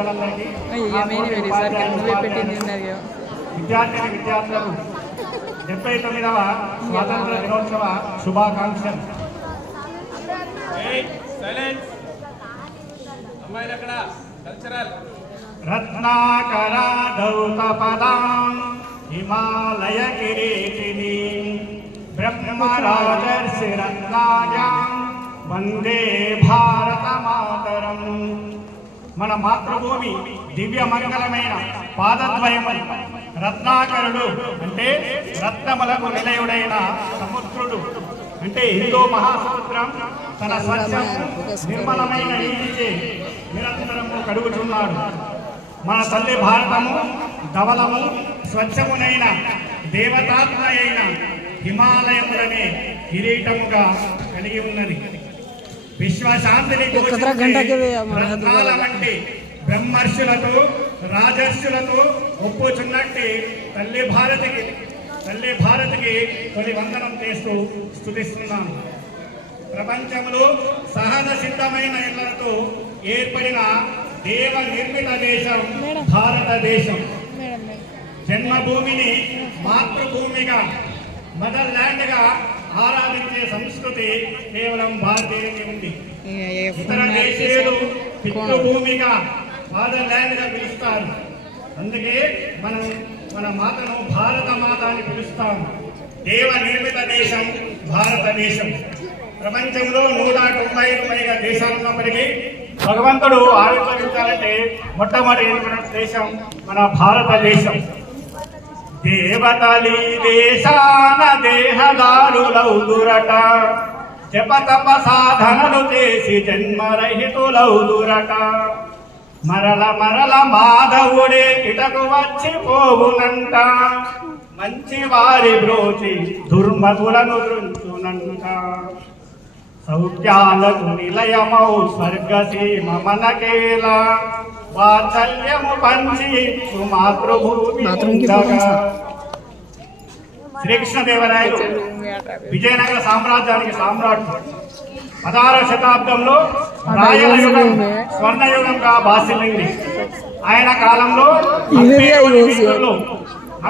పెద్దలందరికీ విద్యార్థులకు 79వ స్వాతంత్ర దినోత్సవ శుభాకాంక్షలు. రత్నాకర దౌతపదాం హిమాలయ కిరీటిని బ్రహ్మరాజర్షి రత్నాజాం వందే భారత మాతరం. మన మాతృభూమి దివ్య మంగళమైన పాదద్వయము. రత్నాకరుడు అంటే రత్నములకు నిలయుడైన సముద్రుడు. అంటే హిందూ మహాసముద్రం తన స్వచ్ఛం నిర్మలమైన నీటిచే నిరంతరము కడుగుచున్నాడు. మన తల్లి భారతము ధవలము స్వచ్ఛమునైన దేవతాత్మ అయిన హిమాలయములనే కిరీటముగా కలిగి ఉన్నది. విశ్వశాంతిని రత్నాలవంటి బ్రహ్మర్షులతో రాజర్షులతో ఒప్పుచున్నట్టు తల్లి భారతికి తొలి వందనం చేస్తూ స్తుతిస్తున్నాను. ప్రపంచంలో సహజ సిద్ధమైన ఇళ్లతో ఏర్పడిన దేవ నిర్మిత దేశం భారతదేశం. జన్మభూమిని మాతృభూమిగా మదర్ ల్యాండ్ గా ఆరాధించే సంస్కృతి కేవలం భారతీయులకి ఉంది. ఇతర దేశాలు పితృభూమిగా ఫాదర్ ల్యాండ్ గా పిలుస్తారు. అందుకే మనం మన మాతను భారత మాత అని పిలుస్తాము. దేవ నిర్మిత దేశం భారతదేశం. ప్రపంచంలో 190 పైగా దేశాలు ఉన్నప్పటికీ భగవంతుడు ఆవిర్భవించాలంటే మొట్టమొదటి దేశం మన భారతదేశం. దేవతలి దేశాన దేహదారులౌదురట, జపతప సాధనలు చేసి జన్మరహితులౌదురట. మరల మరల మాధవుడే ఇటకు వచ్చి పోవునంట, మంచి వారి బ్రోచి దుర్మతులను దృంచునంట. సౌఖ్యాలకు నిలయమౌ స్వర్గసీమ మనకేలా, వాత్సల్యము పంచి మాతృభూమి. శ్రీకృష్ణదేవరాయలు విజయనగర సామ్రాజ్యానికి సామ్రాట్. 16వ శతాబ్దంలో రాయలయుగం స్వర్ణయుగంగా భాసిల్లింది. ఆయన కాలంలో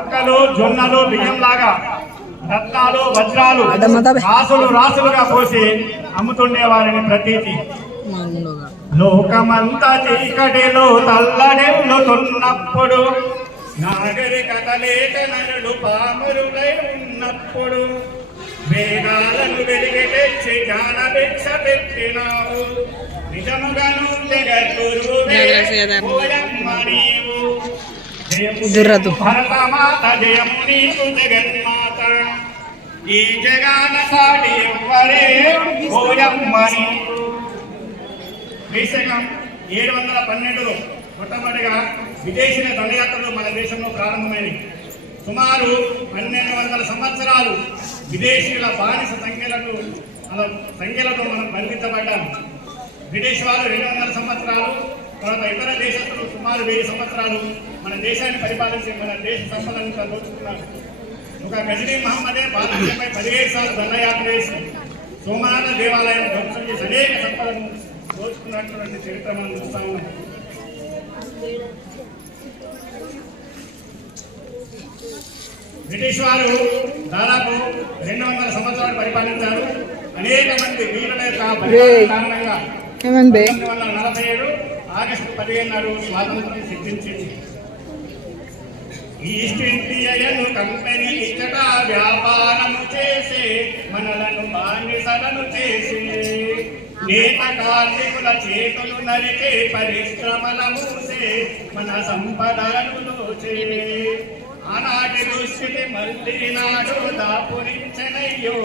అక్కలు జొన్నలు బియ్యంలాగా రత్నాలు వజ్రాలు రాసులుగా పోసి అమ్ముతుండేవారిని ప్రతీతి. లోకమంతా చీకటిలో తల్లడెల్లుతున్నప్పుడు, నాగరికత లేక నరుడు పామరులై ఉన్నప్పుడు, వేదాలను వెలిగి తెచ్చి జ్ఞానభిక్ష పెట్టినావు. నిజముగాను భరతమాత జయము నీకు జగన్మాత. ఈ జగాన సాటి ఎవ్వరే ఓయమ్మని. క్రీశకం 712లో మొట్టమొదటిగా విదేశీ దండయాత్రలు మన దేశంలో ప్రారంభమైనవి. సుమారు 1200 సంవత్సరాలు విదేశీయుల బానిస సంఖ్యలతో మనం బంధించబడ్డాము. బ్రిటిష్ వాళ్ళు 200 సంవత్సరాలు, తర్వాత ఇతర దేశస్తులు సుమారు 1000 సంవత్సరాలు మన దేశాన్ని పరిపాలించి మన దేశ సంపదను దోచుకున్నారు. ఒక గజనీ మహమ్మదే భారతదేశంపై 17 సార్లు దండయాత్ర చేసి సోమనాథ దేవాలయం ధ్వంసం చేసి అనేక సంపదను దోచుకున్నటువంటి చరిత్ర మనం చూస్తా ఉన్నాం. బ్రిటిష్ వారు దాదాపు 200 సంవత్సరాలు పరిపాలించారు. అనేక మంది వీరుల యొక్క కారణంగా 1947 ఆగస్టు 15 నాడు స్వాతంత్రం సిద్ధించింది. ఈస్ట్ ఇండియన్ కంపెనీ ఇచ్చట వ్యాపారము చేసే మనలను బానిసలను చేసి, నేత కార్మికుల చేతులు నరికే పరిశ్రమల మూసే మన సంపదలను దోచే. ఆనాటి దుస్థితి మళ్ళీ నాడు దాపురించనయ్యో,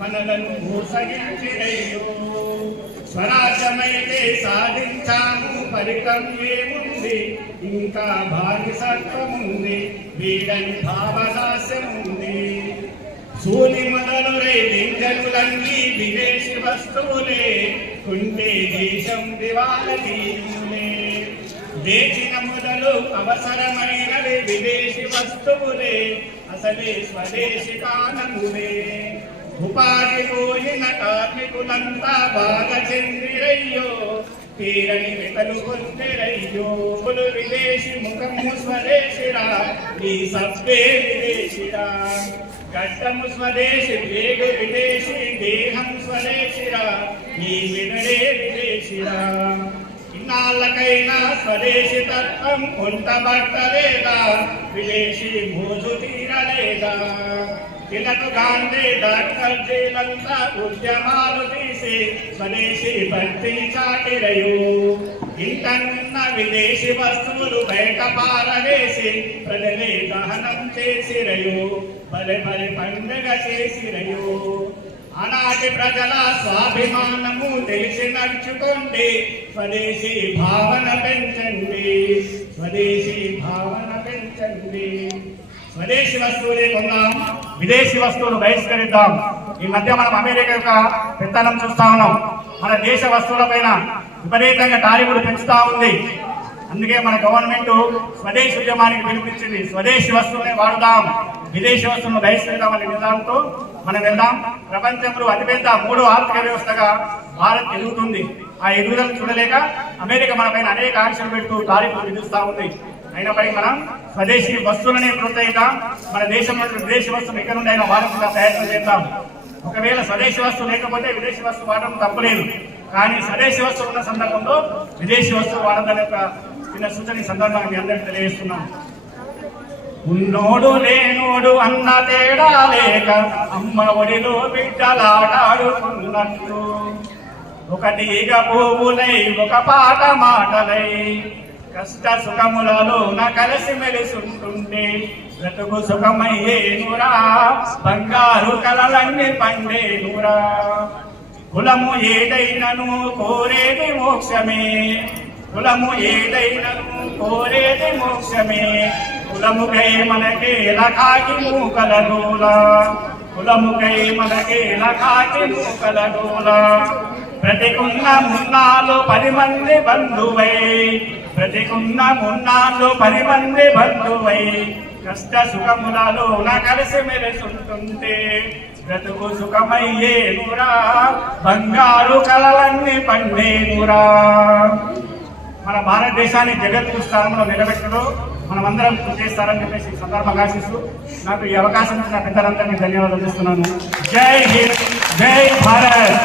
మనలను మోసగించినయ్యో. స్వరాజ్యమైతే సాధించాము, ఫలితం ఏముంది, ఇంకా బానిసత్వం ఉంది, వీడని భావహాస్యం ఉంది. సూని మొదలు రేంజనులన్నీ విదేశీ వస్తువులే, కుంటే దేశం దివాళీలే. దేశిన మొదలు అవసరమైనవి విదేశీ వస్తువులే, అసలే స్వదేశీ కానములే. ఉపాధి పోయిన కార్మికులంతా బాధ చెందిరయ్యో, తీరని వెతలు పొందెరయ్యో విదేశీ ముఖము స్వదేశిరా నీ సబ్బే విదేశిరా గడ్డము స్వదేశి వేగు విదేశీ దేహం స్వదేశిరా నీ వినడే విదేశిరా ఇన్నాళ్ళకైనా స్వదేశీ తత్వం కొంటబట్టలేదా విదేశీ మోజు తీరలేదా తిలక్ గాంధీ డాక్టర్ జైలంతా ఉద్యమాలు తీసి స్వదేశీ భక్తి చాటిరయు ఇంటనున్న విదేశీ వస్తువులు బయట పారవేసి ప్రజలే దహనం చేసిరయు బలి పండుగ చేసిరయు ఆనాటి ప్రజల స్వాభిమానము తెలిసి నడుచుకోండి స్వదేశీ భావన పెంచండి స్వదేశీ భావన పెంచండి స్వదేశీ వస్తువులే కొందాం విదేశీ వస్తువులు బహిష్కరిద్దాం. ఈ మధ్య మనం అమెరికా యొక్క పెత్తనం చూస్తా ఉన్నాం. మన దేశ వస్తువులపైన విపరీతంగా టారిఫ్లు పెంచుతా ఉంది. అందుకే మన గవర్నమెంట్ స్వదేశీ ఉద్యమానికి పిలుపునిచ్చింది. స్వదేశీ వస్తువులనే వాడుదాం, విదేశీ వస్తువులను బహిష్కరిద్దామనే నిదానంతో మనం వెళ్దాం. ప్రపంచంలో అతిపెద్ద 3వ ఆర్థిక వ్యవస్థగా భారత్ ఎదుగుతుంది. ఆ ఎదుగుదలను చూడలేక అమెరికా మన పైన అనేక ఆంక్షలు పెడుతూ టారిఫ్లు విధిస్తూ ఉంది. అయినప్పటికీ మనం స్వదేశీ వస్తువులనే ప్రోత్సహిద్దాం. మన దేశంలో విదేశీ వస్తువులు ఎక్కడ నుండి అయినా వాడకుండా ప్రయత్నం చేద్దాం. ఒకవేళ స్వదేశీ వస్తువు లేకపోతే విదేశీ వస్తువు వాడడం తప్పలేదు. కానీ స్వదేశీ వస్తువు ఉన్న సందర్భంలో విదేశీ వస్తువు వాడదాని యొక్క చిన్న సూచన ఈ సందర్భంగా మీ అందరికీ తెలియజేస్తున్నాం. ఉన్నోడు లేనోడు అన్న తేడా లేక అమ్మ ఒడిలో బిడ్డలాడాడుకున్నట్టు ఒకటిగా పువ్వులై ఒక పాట మాటలై కష్ట సుఖములలో నా కలిసి మెలిసి ఉంటుండే బ్రతుకు సుఖమయ్యేనురా బంగారు కలలన్నీ పండేనురా కులము ఏదైనను కోరేది మోక్షమే కులము ఏదైనను కోరేది మోక్షమే కులముకై మనకే లకాకి మూకలడోలా కులముకై మనకే లకాకి మూకలడోలా ప్రతికున్న మున్నాలో 10 మంది బంధువై ప్రతికున్న మున్నాలో 10 మంది బంధువై కష్ట సుఖములలో నా కలిసి మెలిసుంటుంటే బ్రతుకు సుఖమయ్యేనురా బంగారు కలలన్నీ పండేనురా. మన భారతదేశాన్ని జగత్తు స్థానంలో నిలబెట్టడం మనమందరం చేస్తారని చెప్పేసి ఈ సందర్భంగా ఆశిస్తూ నాకు ఈ అవకాశం ఇచ్చిన పెద్దలందరినీ ధన్యవాదాలు చేస్తున్నాను. జై హింద్, జై భారత్.